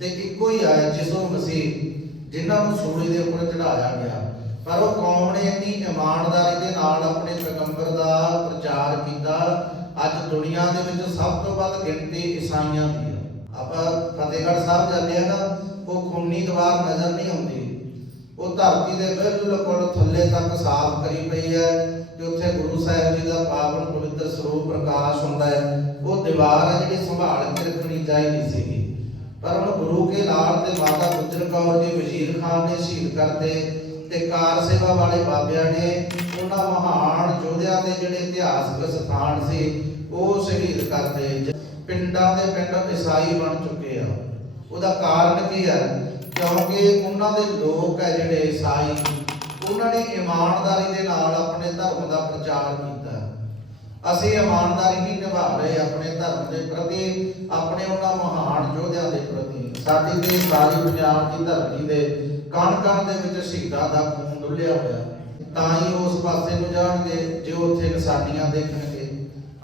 ਤੇ ਇੱਕੋ ਹੀ ਆ ਜਿਸੋ ਮਸੀਹ, ਜਿਨ੍ਹਾਂ ਨੂੰ ਸੂਲੀ ਦੇ ਉੱਪਰ ਚੜਾਇਆ ਗਿਆ। ਪਰ ਉਹ ਕੌਮ ਨੇ ਇੰਨੀ ਇਮਾਨਦਾਰੀ ਦੇ ਨਾਲ ਆਪਣੇ ਪੈਗੰਬਰ ਦਾ ਪ੍ਰਚਾਰ ਕੀਤਾ, ਅੱਜ ਦੁਨੀਆ ਦੇ ਵਿੱਚ ਸਭ ਤੋਂ ਵੱਧ ਗਿਣਤੀ ਈਸਾਈਆਂ ਦੀ ਆ। ਆਪਾਂ ਫਤਿਹਗੜ੍ਹ ਸਾਹਿਬ ਜਾਂਦੇ ਆ ਨਾ, ਉਹ ਖੂਨੀ ਦੀਵਾਰ ਨਜ਼ਰ ਨਹੀਂ ਆਉਂਦੀ। ਉਹ ਧਰਤੀ ਦੇ ਬਿਲਕੁਲ ਥੱਲੇ ਤੱਕ ਸਾਫ਼ ਕਰੀ ਪਈ ਹੈ, ਤੇ ਉੱਥੇ ਗੁਰੂ ਸਾਹਿਬ ਜੀ ਦਾ ਪਾਵਨ ਪਵਿੱਤਰ ਸਰੂਪ ਪ੍ਰਕਾਸ਼ ਹੁੰਦਾ ਹੈ। ਉਹ ਦੀਵਾਰ ਹੈ ਜਿਹੜੀ ਸੰਭਾਲ ਕੇ ਰੱਖਣੀ ਚਾਹੀਦੀ ਸੀਗੀ। ਪਰ ਗੁਰੂ ਕੇ ਲਾਲ ਤੇ ਮਾਤਾ ਗੁਜਰ ਕੌਰ ਜੀ ਵਜ਼ੀਰ ਖਾਨ ਨੇ ਸ਼ਹੀਦ ਕਰਤੇ ਤੇ ਕਾਰ ਸੇਵਾ ਵਾਲੇ ਬਾਬਿਆਂ ਨੇ ਉਹਨਾਂ ਮਹਾਨ ਯੋਧਿਆਂ ਦੇ ਜਿਹੜੇ ਇਤਿਹਾਸਕ ਸਥਾਨ ਸੀ, ਉਹ ਸ਼ਹੀਦ ਕਰਤੇ। ਪਿੰਡਾਂ ਦੇ ਪਿੰਡ ਈਸਾਈ ਬਣ ਚੁੱਕੇ ਆ। ਉਹਦਾ ਕਾਰਨ ਕੀ ਹੈ ਕਿਉਂਕਿ ਉਹਨਾਂ ਦੇ ਲੋਕ ਹੈ ਜਿਹੜੇ ਈਸਾਈ, ਉਹਨਾਂ ਨੇ ਇਮਾਨਦਾਰੀ ਦੇ ਨਾਲ ਆਪਣੇ ਧਰਮ ਦਾ ਪ੍ਰਚਾਰ ਕੀਤਾ। ਅਸੀਂ ਇਮਾਨਦਾਰੀ ਨਹੀਂ ਨਿਭਾ ਰਹੇ ਆਪਣੇ ਧਰਮ ਦੇ ਪ੍ਰਤੀ, ਆਪਣੇ ਉਹਨਾਂ ਮਹਾਨ ਯੋਧਿਆਂ ਦੇ ਪ੍ਰਤੀ। ਸਾਡੀ ਤੇ ਸਾਰੀ ਪੰਜਾਬ ਦੀ ਧਰਤੀ ਦੇ ਕਣ ਕਣ ਦੇ ਵਿੱਚ ਸ਼ਹੀਦਾਂ ਦਾ ਖੂਨ ਡੁੱਲਿਆ ਹੋਇਆ। ਤਾਂ ਹੀ ਉਸ ਪਾਸੇ ਨੂੰ ਜਾਣਗੇ ਜੇ ਉੱਥੇ ਨਿਸ਼ਾਨੀਆਂ ਦੇਖਣਗੇ।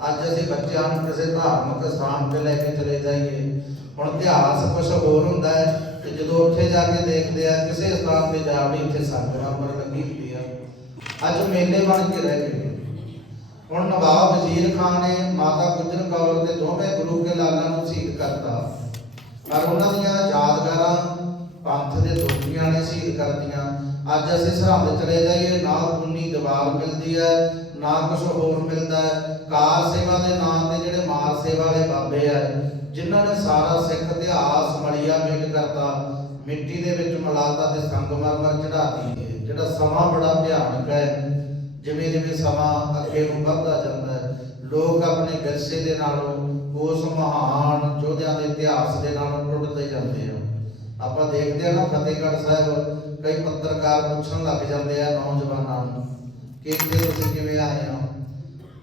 ਅੱਜ ਅਸੀਂ ਬੱਚਿਆਂ ਨੂੰ ਕਿਸੇ ਧਾਰਮਿਕ ਸਥਾਨ ਤੇ ਲੈ ਕੇ ਚਲੇ ਜਾਈਏ। ਹੁਣ ਇਤਿਹਾਸ ਕੁਝ ਹੋਰ ਹੁੰਦਾ ਹੈ ਤੇ ਜਦੋਂ ਉੱਥੇ ਜਾ ਕੇ ਦੇਖਦੇ ਆ, ਕਿਸੇ ਸਥਾਨ ਤੇ ਜਾ ਵੀ ਇੱਥੇ ਸੰਗਰਾਮਰ ਲੱਗੀ ਹੁੰਦੀ ਆ ਅੱਜ ਮੇਲੇ ਬਣ ਕੇ ਰਹਿ ਗਏ। ਹੁਣ ਨਵਾਬ ਵਜ਼ੀਰ ਖਾਨ ਨੇ ਮਾਤਾ ਗੁਜਰ ਕੌਰ ਤੇ ਦੋਵੇਂ ਗੁਰੂ ਕੇ ਲਾਲਾਂ ਨੂੰ ਸ਼ਹੀਦ ਕਰਤਾ। ਪਰ ਉਹਨਾਂ ਦੀਆਂ ਯਾਦਗਾਰਾਂ ਪੰਥ ਦੇ ਦੋਖੀਆਂ ਨੇ ਸ਼ਹੀਦ ਕਰਤੀਆਂ। ਅੱਜ ਅਸੀਂ ਸਰਹੰਦ ਚਲੇ ਜਾਈਏ, ਨਾ ਖੂਨੀ ਦੀਵਾਰ ਮਿਲਦੀ ਹੈ, ਨਾ ਕੁਝ ਹੋਰ ਮਿਲਦਾ ਹੈ। ਕਾਰ ਸੇਵਾ ਦੇ ਨਾਮ ਤੇ ਜਿਹੜੇ ਮਾਰ ਸੇਵਾ ਵਾਲੇ ਬਾਬੇ ਆ, ਜਿਨ੍ਹਾਂ ਨੇ ਸਾਰਾ ਸਿੱਖ ਇਤਿਹਾਸ ਮੜੀਆ ਮੇਟ ਕਰਤਾ, ਮਿੱਟੀ ਦੇ ਵਿੱਚ ਮਲਾਤਾ ਤੇ ਸੰਗਮਰਮਰ ਚੜਾਤੀ ਜਿਹੜਾ ਸਮਾਂ ਬੜਾ ਭਿਆਨਕ ਹੈ। ਜਿਵੇਂ ਜਿਵੇਂ ਸਮਾਂ ਅੱਗੇ ਨੂੰ ਵੱਧਦਾ ਜਾਂਦਾ ਹੈ, ਲੋਕ ਆਪਣੇ ਵਿਰਸੇ ਦੇ ਨਾਲੋਂ ਉਸ ਮਹਾਨ ਯੋਧਿਆਂ ਦੇ ਇਤਿਹਾਸ ਦੇ ਨਾਲ ਟੁੱਟਦੇ ਜਾਂਦੇ ਆ। ਆਪਾਂ ਦੇਖਦੇ ਆ ਨਾ ਫਤਿਹਗੜ੍ਹ ਸਾਹਿਬ, ਕਈ ਪੱਤਰਕਾਰ ਪੁੱਛਣ ਲੱਗ ਜਾਂਦੇ ਆ ਨੌਜਵਾਨਾਂ ਨੂੰ ਕਿ ਇੱਥੇ ਤੁਸੀਂ ਕਿਵੇਂ ਆਏ ਆ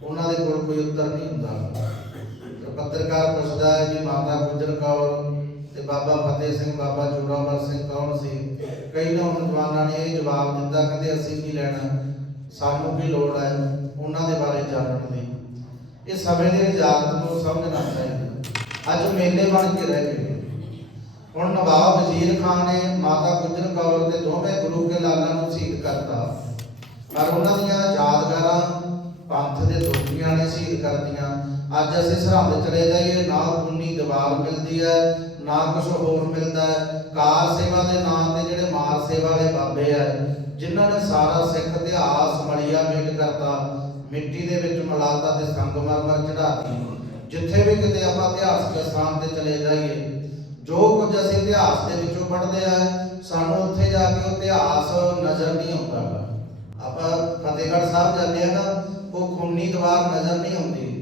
ਉਹਨਾਂ ਦੇ ਕੋਲ ਕੋਈ ਉੱਤਰ ਨਹੀਂ ਹੁੰਦਾ। ਪੱਤਰਕਾਰ ਪੁੱਛਦਾ ਹੈ ਵੀ ਮਾਤਾ ਗੁਜਰ ਕੌਰ ਤੇ ਬਾਬਾ ਫਤਿਹ ਸਿੰਘ, ਬਾਬਾ ਜੋਰਾਵਰ ਸਿੰਘ ਕੌਣ ਸੀ? ਕਈ ਨੌਜਵਾਨਾਂ ਨੇ ਇਹ ਜਵਾਬ ਦਿੱਤਾ, ਕਹਿੰਦੇ ਅਸੀਂ ਕੀ ਲੈਣਾ? ਸਾਨੂੰ ਕੀ ਲੋੜ ਹੈ ਉਹਨਾਂ ਦੇ ਬਾਰੇ ਜਾਣਨ ਦੀ ਇਹ ਸਮੇਂ ਦੇ ਇਜਾਜ਼ਤ ਨੂੰ ਸਮਝਣਾ ਚਾਹੀਦਾ ਅੱਜ ਮੇਲੇ ਬਣ ਕੇ ਰਹਿ ਗਏ। ਹੁਣ ਨਵਾਬ ਵਜ਼ੀਰ ਖਾਨ ਨੇ ਮਾਤਾ ਗੁਜਰ ਕੌਰ ਤੇ ਦੋਵੇਂ ਗੁਰੂ ਕੇ ਲਾਲਾਂ ਨੂੰ ਸ਼ਹੀਦ ਕਰਤਾ। ਪਰ ਉਹਨਾਂ ਦੀਆਂ ਯਾਦਗਾਰਾਂ ਪੰਥ ਦੇ ਦੋਖੀਆਂ ਨੇ ਸ਼ਹੀਦ ਕਰਤੀਆਂ। ਅੱਜ ਅਸੀਂ ਸਰਹੰਦ ਚਲੇ ਜਾਈਏ, ਨਾ ਖੂਨੀ ਦੀਵਾਰ ਮਿਲਦੀ ਹੈ ਨਾ ਕੁਝ ਹੋਰ ਮਿਲਦਾ ਹੈ। ਕਾਰ ਸੇਵਾ ਦੇ ਨਾਮ ਤੇ ਜਿਹੜੇ ਮਾਰ ਸੇਵਾ ਵਾਲੇ ਬਾਬੇ ਆ, ਜਿਨ੍ਹਾਂ ਨੇ ਸਾਰਾ ਸਿੱਖ ਇਤਿਹਾਸ ਮਲਿਆ ਮੇਟ ਕਰਤਾ, ਮਿੱਟੀ ਦੇ ਵਿੱਚ ਮਲਾਤਾ ਤੇ ਸੰਗਮਰਮਰ ਚੜਾਤੀ ਜਿੱਥੇ ਵੀ ਕਿਤੇ ਆਪਾਂ ਇਤਿਹਾਸਕ ਸਥਾਨ ਤੇ ਚਲੇ ਜਾਈਏ, ਜੋ ਕੁਝ ਅਸੀਂ ਇਤਿਹਾਸ ਦੇ ਵਿੱਚੋਂ ਪੜ੍ਹਦੇ ਆ, ਸਾਨੂੰ ਉੱਥੇ ਜਾ ਕੇ ਉਹ ਇਤਿਹਾਸ ਨਜ਼ਰ ਨਹੀਂ ਆਉਂਦਾ। ਆਪਾਂ ਫਤਿਹਗੜ੍ਹ ਸਾਹਿਬ ਜਾਂਦੇ ਆ ਨਾ, ਉਹ ਖੂਨੀ ਦੀਵਾਰ ਨਜ਼ਰ ਨਹੀਂ ਆਉਂਦੀ।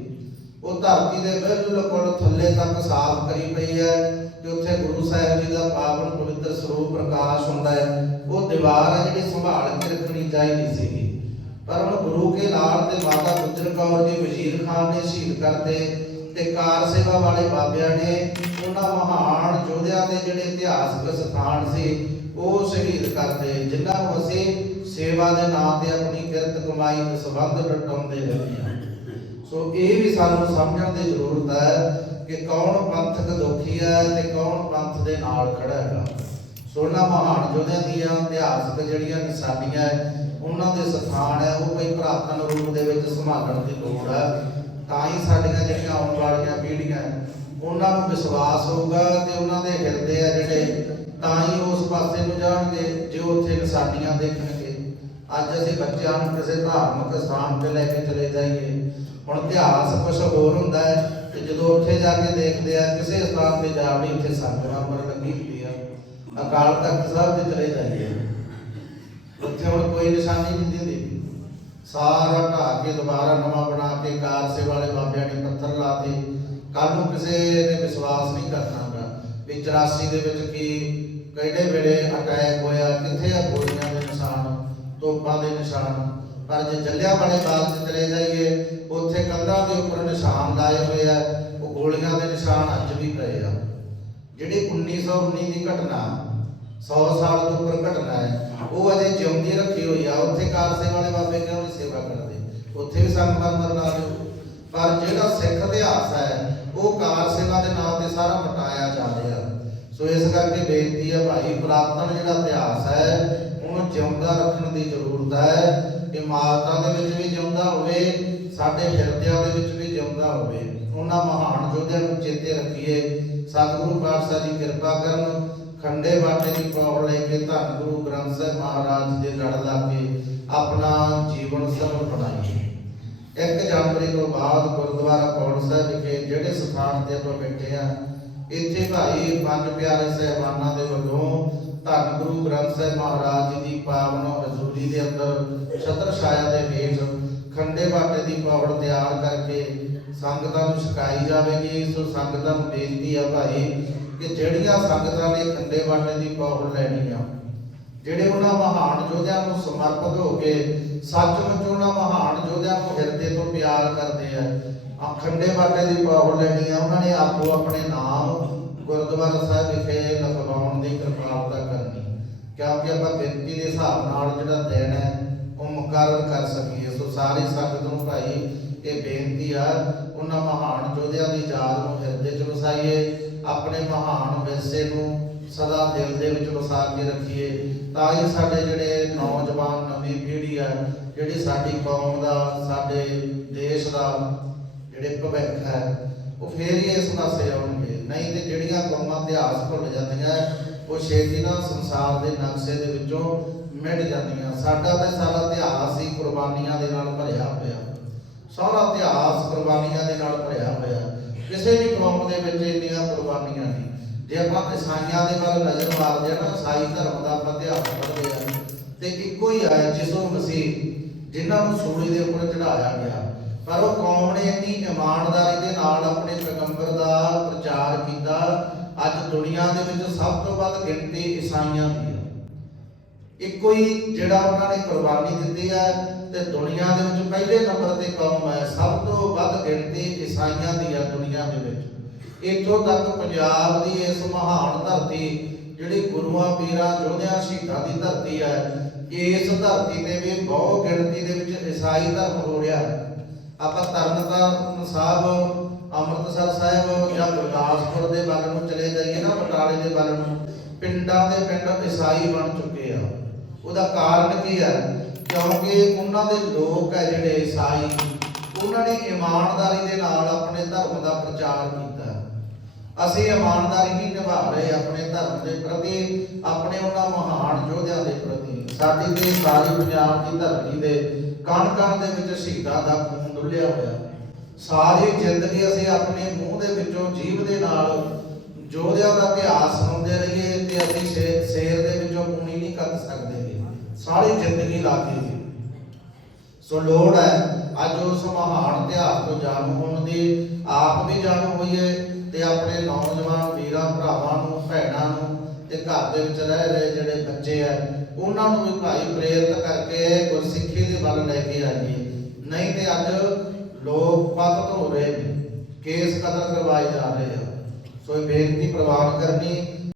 ਉਹ ਧਰਤੀ ਦੇ ਬਿਲਕੁਲ ਥੱਲੇ ਤੱਕ ਸਾਫ਼ ਕਰੀ ਪਈ ਹੈ ਤੇ ਉੱਥੇ ਗੁਰੂ ਸਾਹਿਬ ਜੀ ਦਾ ਪਾਵਨ ਪਵਿੱਤਰ ਸਰੂਪ ਪ੍ਰਕਾਸ਼ ਹੁੰਦਾ ਹੈ। ਉਹ ਦੀਵਾਰ ਹੈ ਜਿਹੜੀ ਸੰਭਾਲ ਕੇ ਰੱਖਣੀ ਚਾਹੀਦੀ ਸੀਗੀ। ਪਰ ਹੁਣ ਗੁਰੂ ਕੇ ਲਾਲ ਤੇ ਮਾਤਾ ਗੁਜਰ ਕੌਰ ਜੀ ਵਜ਼ੀਰ ਖਾਨ ਨੇ ਸ਼ਹੀਦ ਕਰਤੇ ਤੇ ਕਾਰ ਸੇਵਾ ਵਾਲੇ ਬਾਬਿਆਂ ਨੇ ਉਹਨਾਂ ਮਹਾਨ ਯੋਧਿਆਂ ਦੇ ਜਿਹੜੇ ਇਤਿਹਾਸਕ ਸਥਾਨ ਸੀ, ਉਹ ਸ਼ਹੀਦ ਕਰਤੇ, ਜਿਨ੍ਹਾਂ ਨੂੰ ਅਸੀਂ ਸੇਵਾ ਦੇ ਨਾਂ ਤੇ ਆਪਣੀ ਕਿਰਤ ਕਮਾਈ ਦੇ ਸੰਬੰਧ ਟਟਾਉਂਦੇ ਰਹਿੰਦੇ ਹਾਂ। ਸੋ ਇਹ ਵੀ ਸਾਨੂੰ ਸਮਝਣ ਦੀ ਜ਼ਰੂਰਤ ਹੈ ਕਿ ਕੌਣ ਪੰਥਕ ਦੋਖੀ ਹੈ ਤੇ ਕੌਣ ਪੰਥ ਦੇ ਨਾਲ ਖੜਾ ਹੈਗਾ। ਸੋ ਮਹਾਨ ਯੋਧਿਆਂ ਦੀਆਂ ਇਤਿਹਾਸਕ ਜਿਹੜੀਆਂ ਨਿਸ਼ਾਨੀਆਂ ਹੈ, ਉਹਨਾਂ ਦੇ ਸਥਾਨ ਹੈ, ਉਹ ਕੋਈ ਪ੍ਰਾਤਨ ਰੂਪ ਦੇ ਵਿੱਚ ਸੰਭਾਲਣ ਦੀ ਲੋੜ ਹੈ। ਤਾਂ ਹੀ ਸਾਡੀਆਂ ਜਿਹੜੀਆਂ ਆਉਣ ਵਾਲੀਆਂ ਪੀੜ੍ਹੀਆਂ ਉਹਨਾਂ ਨੂੰ ਵਿਸ਼ਵਾਸ ਹੋਊਗਾ ਤੇ ਉਹਨਾਂ ਦੇ ਹਿਰਦੇ ਆ ਜਿਹੜੇ, ਤਾਂ ਹੀ ਉਸ ਪਾਸੇ ਨੂੰ ਜਾਣਗੇ ਜੇ ਉੱਥੇ ਨਿਸ਼ਾਨੀਆਂ ਦੇਖਣਗੇ। ਅੱਜ ਅਸੀਂ ਬੱਚਿਆਂ ਨੂੰ ਕਿਸੇ ਧਾਰਮਿਕ ਸਥਾਨ ਤੇ ਲੈ ਕੇ ਚਲੇ ਜਾਈਏ ਹੁਣ ਇਤਿਹਾਸ ਕੁਝ ਹੋਰ ਹੁੰਦਾ ਹੈ ਤੇ ਜਦੋਂ ਉੱਥੇ ਜਾ ਕੇ ਦੇਖਦੇ ਆ, ਕਿਸੇ ਸਥਾਨ ਤੇ ਜਾ ਵੀ ਇੱਥੇ ਸੰਗਰਾਮਰ ਲੱਗੀ ਹੁੰਦੀ ਆ, ਅਕਾਲ ਤਖਤ ਸਾਹਿਬ ਤੇ ਚਲੇ ਜਾਈਏ ਉੱਥੇ ਹੁਣ ਕੋਈ ਨਿਸ਼ਾਨੀ ਨਹੀਂ ਦਿੰਦੀ ਸਾਰਾ ਢਾਹ ਕੇ ਦੁਬਾਰਾ ਨਵਾਂ ਬਣਾ ਕੇ ਕਾਰ ਸੇ ਵਾਲੇ ਬਾਬਿਆਂ ਨੇ ਪੱਥਰ ਲਾਤੇ ਕੱਲ ਨੂੰ ਕਿਸੇ ਨੇ ਵਿਸ਼ਵਾਸ ਨਹੀਂ ਕਰਨਾਗਾ ਵੀ 84 ਦੇ ਵਿੱਚ ਕੀ, ਕਿਹੜੇ ਵੇਲੇ ਅਟੈਕ ਹੋਇਆ, ਕਿੱਥੇ ਆ ਗੋਲੀਆਂ ਦੇ ਨਿਸ਼ਾਨ, ਤੋਪਾਂ ਦੇ ਨਿਸ਼ਾਨ। ਪਰ ਜੇ ਜੱਲਿਆਂ ਵਾਲੇ ਬਾਗ ਚ ਚਲੇ ਜਾਈਏ, ਉੱਥੇ ਕੰਧਾਂ ਦੇ ਉੱਪਰ ਨਿਸ਼ਾਨ ਲਾਏ ਹੋਏ ਆ, ਉਹ ਗੋਲੀਆਂ ਦੇ ਨਿਸ਼ਾਨ ਅੱਜ ਵੀ ਪਏ ਆ। ਜਿਹੜੀ 1919 ਦੀ ਘਟਨਾ 100 ਸਾਲ ਤੋਂ ਉੱਪਰ ਘਟਨਾ ਹੈ, ਉਹ ਅਜੇ ਜਿਉਂਦੀ ਰੱਖੀ ਹੋਈ ਆ। ਉੱਥੇ ਕਾਰਸੇ ਵਾਲੇ ਬਾਬੇ ਕਿਉਂ ਨਹੀਂ ਸੇਵਾ ਕਰਦੇ? ਉੱਥੇ ਵੀ ਸੰਗਮਰਮਰ ਲਾ ਦਿਓ। ਪਰ ਜਿਹੜਾ ਸਿੱਖ ਇਤਿਹਾਸ ਹੈ, ਉਹ ਕਾਰ ਸੇਵਾ ਦੇ ਨਾਮ ਤੇ ਸਾਰਾ ਮਟਾਇਆ ਜਾ ਰਿਹਾ। ਸੋ ਇਸ ਕਰਕੇ ਬੇਨਤੀ ਹੈ ਭਾਈ, ਪੁਰਾਤਨ ਜਿਹੜਾ ਇਤਿਹਾਸ ਹੈ, ਉਹਨੂੰ ਜਿਉਂਦਾ ਰੱਖਣ ਦੀ ਜ਼ਰੂਰਤ ਹੈ। ਇਮਾਰਤਾਂ ਦੇ ਵਿੱਚ ਵੀ ਜਿਉਂਦਾ ਹੋਵੇ, ਸਾਡੇ ਹਿਰਦਿਆਂ ਦੇ ਵਿੱਚ ਵੀ ਜਿਉਂਦਾ ਹੋਵੇ, ਉਹਨਾਂ ਮਹਾਨ ਯੋਧਿਆਂ ਨੂੰ ਚੇਤੇ ਰੱਖੀਏ। ਸਤਿਗੁਰੂ ਪਾਤਸ਼ਾਹ ਜੀ ਕਿਰਪਾ ਕਰਨ, ਖੰਡੇ ਬਾਟੇ ਦੀ ਪੌੜ ਲੈ ਕੇ ਧੰਨ ਗੁਰੂ ਗ੍ਰੰਥ ਸਾਹਿਬ ਮਹਾਰਾਜ ਦੇ ਲੜ ਲਾ ਕੇ ਆਪਣਾ ਜੀਵਨ ਸਫਲ ਬਣਾਈਏ। 1 ਜਨਵਰੀ ਤੋਂ ਬਾਅਦ ਗੁਰਦੁਆਰਾ ਪੌੜ ਸਾਹਿਬ ਵਿਖੇ ਜਿਹੜੇ ਸਥਾਨ ਤੇ ਆਪਾਂ ਬੈਠੇ ਆ ਇੱਥੇ ਭਾਈ ਪੰਜ ਪਿਆਰੇ ਸਹਿਬਾਨਾਂ ਦੇ ਵੱਲੋਂ ਧੰਨ ਗੁਰੂ ਗ੍ਰੰਥ ਸਾਹਿਬ ਮਹਾਰਾਜ ਜੀ ਦੀ ਪਾਵਨ ਹਜ਼ੂਰੀ ਦੇ ਅੰਦਰ ਛਾਇਆ ਦੇ ਹੇਠ ਖੰਡੇ ਬਾਟੇ ਦੀ ਪੌੜ ਤਿਆਰ ਕਰਕੇ ਸੰਗਤਾਂ ਨੂੰ ਛਕਾਈ ਜਾਵੇਗੀ, ਸੋ ਸੰਗਤਾਂ ਨੂੰ ਬੇਨਤੀ ਆ ਭਾਈ ਕਿ ਜਿਹੜੀਆਂ ਸੰਗਤਾਂ ਨੇ ਖੰਡੇ ਬਾਟੇ ਦੀ ਪੌੜ ਲੈਣੀ ਆ ਜਿਹੜੇ ਉਹਨਾਂ ਮਹਾਨ ਯੋਧਿਆਂ ਨੂੰ ਸਮਰਪਿਤ ਹੋ ਕੇ ਸੱਚਮੁੱਚ ਉਹਨਾਂ ਮਹਾਨ ਯੋਧਿਆਂ ਨੂੰ ਹਿਰਦੇ ਤੋਂ ਪਿਆਰ ਕਰਦੇ ਆ ਅਖੰਡੇ ਬਾਟੇ ਦੀ ਪੌੜ ਲੈਣੀ ਆ, ਉਹਨਾਂ ਨੇ ਆਪੋ ਆਪਣੇ ਨਾਮ ਗੁਰਦੁਆਰਾ ਸਾਹਿਬ ਵਿਖੇ ਲਿਖਵਾਉਣ ਦੀ ਕਿਰਪਾਲਤਾ ਕਰਨੀ, ਕਿਉਂਕਿ ਆਪਾਂ ਗਿਣਤੀ ਦੇ ਹਿਸਾਬ ਨਾਲ ਜਿਹੜਾ ਦਿਨ ਹੈ ਉਹ ਮੁਕਰਰ ਕਰ ਸਕੀਏ। ਸੋ ਸਾਰੀ ਸੰਗਤ ਨੂੰ ਭਾਈ ਇਹ ਬੇਨਤੀ ਆ, ਉਹਨਾਂ ਮਹਾਨ ਯੋਧਿਆਂ ਦੀ ਯਾਦ ਨੂੰ ਹਿਰਦੇ 'ਚ ਵਸਾਈਏ, ਆਪਣੇ ਮਹਾਨ ਵਿਰਸੇ ਨੂੰ ਸਦਾ ਦਿਲ ਦੇ ਵਿੱਚ ਵਸਾ ਕੇ ਰੱਖੀਏ, ਤਾਂ ਹੀ ਸਾਡੇ ਜਿਹੜੇ ਨੌਜਵਾਨ, ਨਵੀਂ ਪੀੜ੍ਹੀ ਆ, ਜਿਹੜੀ ਸਾਡੀ ਕੌਮ ਦਾ, ਸਾਡੇ ਦੇਸ਼ ਦਾ ਜਿਹੜੇ ਭਵਿੱਖ ਹੈ, ਉਹ ਫੇਰ ਹੀ ਇਸ ਪਾਸੇ ਆਉਣਗੇ। ਨਹੀਂ ਤੇ ਜਿਹੜੀਆਂ ਕੌਮਾਂ ਇਤਿਹਾਸ ਭੁੱਲ ਜਾਂਦੀਆਂ, ਉਹ ਛੇਤੀ ਨਾਲ ਸੰਸਾਰ ਦੇ ਨਕਸ਼ੇ ਦੇ ਵਿੱਚੋਂ ਮਿਟ ਜਾਂਦੀਆਂ। ਸਾਡਾ ਤਾਂ ਸਾਰਾ ਇਤਿਹਾਸ ਹੀ ਕੁਰਬਾਨੀਆਂ ਦੇ ਨਾਲ ਭਰਿਆ ਹੋਇਆ। ਸਾਰਾ ਇਤਿਹਾਸ ਕੁਰਬਾਨੀਆਂ ਦੇ ਨਾਲ ਭਰਿਆ ਹੋਇਆ। ਕਿਸੇ ਵੀ ਕੌਮ ਦੇ ਵਿੱਚ ਇੰਨੀਆਂ ਕੁਰਬਾਨੀਆਂ ਨਹੀਂ। ਜੇ ਆਪਾਂ ਈਸਾਈਆਂ ਦੇ ਵੱਲ ਨਜ਼ਰ ਮਾਰਦੇ ਆ ਨਾ, ਈਸਾਈ ਧਰਮ ਦਾ ਆਪਾਂ ਇਤਿਹਾਸ ਪੜ੍ਹਦੇ ਆ ਤੇ ਇੱਕੋ ਹੀ ਆਇਆ ਜਿਸੋ ਮਸੀਹ, ਜਿਨ੍ਹਾਂ ਨੂੰ ਸੂਲੀ ਦੇ ਉੱਪਰ ਚੜਾਇਆ ਗਿਆ। ਪਰ ਉਹ ਕੌਮ ਨੇ ਇੰਨੀ ਇਮਾਨਦਾਰੀ ਦੇ ਨਾਲ ਆਪਣੇ ਪੈਗੰਬਰ ਦਾ ਪ੍ਰਚਾਰ ਕੀਤਾ। ਅੱਜ ਦੁਨੀਆ ਦੇ ਵਿੱਚ ਸਭ ਤੋਂ ਵੱਧ ਗਿਣਤੀ ਈਸਾਈਆਂ ਦੀ ਇੱਕੋ ਹੀ ਜਿਹੜਾ ਉਹਨਾਂ ਨੇ ਕੁਰਬਾਨੀ ਦਿੱਤੀ ਹੈ ਤੇ ਦੁਨੀਆ ਦੇ ਵਿੱਚ ਪਹਿਲੇ ਨੰਬਰ ਤੇ ਕੌਮ ਹੈ, ਸਭ ਤੋਂ ਵੱਧ ਗਿਣਤੀ ਈਸਾਈਆਂ ਦੀ ਹੈ ਦੁਨੀਆ ਦੇ ਵਿੱਚ। ਇੱਥੋਂ ਤੱਕ ਪੰਜਾਬ ਦੀ ਇਸ ਮਹਾਨ ਧਰਤੀ, ਜਿਹੜੀ ਗੁਰੂਆਂ, ਪੀਰਾਂ, ਯੋਧਿਆਂ, ਸ਼ਹੀਦਾਂ ਦੀ ਧਰਤੀ ਹੈ ਇਸ ਧਰਤੀ ਤੇ ਵੀ ਬਹੁ ਗਿਣਤੀ ਦੇ ਵਿੱਚ ਈਸਾਈ ਧਰਮ ਹੋ ਰਿਹਾ ਹੈ। ਆਪਾਂ ਤਰਨਤਾਰਨ ਸਾਹਿਬ, ਅੰਮ੍ਰਿਤਸਰ ਸਾਹਿਬ ਜਾਂ ਗੁਰਦਾਸਪੁਰ ਦੇ ਵੱਲ ਨੂੰ ਚਲੇ ਜਾਈਏ ਨਾ, ਬਟਾਲੇ ਦੇ ਵੱਲ ਨੂੰ, ਪਿੰਡਾਂ ਦੇ ਪਿੰਡ ਈਸਾਈ ਬਣ ਚੁੱਕੇ ਆ। ਉਹਦਾ ਕਾਰਨ ਕੀ ਹੈ? ਕਿਉਂਕਿ ਉਹਨਾਂ ਦੇ ਲੋਕ ਹੈ ਜਿਹੜੇ ਈਸਾਈ, ਉਹਨਾਂ ਨੇ ਇਮਾਨਦਾਰੀ ਦੇ ਨਾਲ ਆਪਣੇ ਧਰਮ ਦਾ ਪ੍ਰਚਾਰ ਕੀਤਾ। ਅਸੀਂ ਇਮਾਨਦਾਰੀ ਨਹੀਂ ਨਿਭਾ ਰਹੇ ਆਪਣੇ ਧਰਮ ਦੇ ਪ੍ਰਤੀ, ਆਪਣੇ ਉਹਨਾਂ ਮਹਾਨ ਯੋਧਿਆਂ ਦੇ ਪ੍ਰਤੀ। ਸਾਡੀ ਤੇ ਸਾਰੀ ਪੰਜਾਬ ਦੀ ਧਰਤੀ ਦੇ ਕਣ ਕਣ ਦੇ ਵਿੱਚ ਸ਼ਹੀਦਾਂ ਦਾ ਖੂਨ ਡੁੱਲਿਆ ਹੋਇਆ। ਸਾਰੀ ਜ਼ਿੰਦਗੀ ਅਸੀਂ ਆਪਣੇ ਮੂੰਹ ਦੇ ਵਿੱਚੋਂ ਜੀਵ ਦੇ ਨਾਲ ਯੋਧਿਆਂ ਦਾ ਇਤਿਹਾਸ ਸੁਣਦੇ ਰਹੀਏ ਤੇ ਅਸੀਂ ਸ਼ੇ- ਸ਼ੇਰ ਦੇ ਵਿੱਚੋਂ ਪੂਣੀ ਨਹੀਂ ਕੱਢ ਸਕਦੇ ਸਾਰੀ ਜ਼ਿੰਦਗੀ ਲਾ ਕੇ ਸੋ ਲੋੜ ਹੈ ਅੱਜ ਉਸ ਮਹਾਨ ਇਤਿਹਾਸ ਤੋਂ ਜਾਣੂ ਹੋਣ ਦੀ। ਆਪ ਵੀ ਜਾਣੂ ਹੋਈਏ ਤੇ ਆਪਣੇ ਨੌਜਵਾਨ ਵੀਰਾਂ, ਭਰਾਵਾਂ ਨੂੰ, ਭੈਣਾਂ ਨੂੰ ਤੇ ਘਰ ਦੇ ਵਿੱਚ ਰਹਿ ਰਹੇ ਜਿਹੜੇ ਬੱਚੇ ਆ, ਉਹਨਾਂ ਨੂੰ ਵੀ ਭਾਈ ਪ੍ਰੇਰਿਤ ਕਰਕੇ ਗੁਰਸਿੱਖੀ ਦੇ ਵੱਲ ਲੈ ਕੇ ਆਈਏ। ਨਹੀਂ ਤੇ ਅੱਜ ਲੋਕ ਪਤਤ ਹੋ ਰਹੇ ਨੇ, ਕੇਸ ਕਤਲ ਕਰਵਾਏ ਜਾ ਰਹੇ ਆ। ਸੋ ਇਹ ਬੇਨਤੀ ਪ੍ਰਵਾਨ ਕਰਨੀ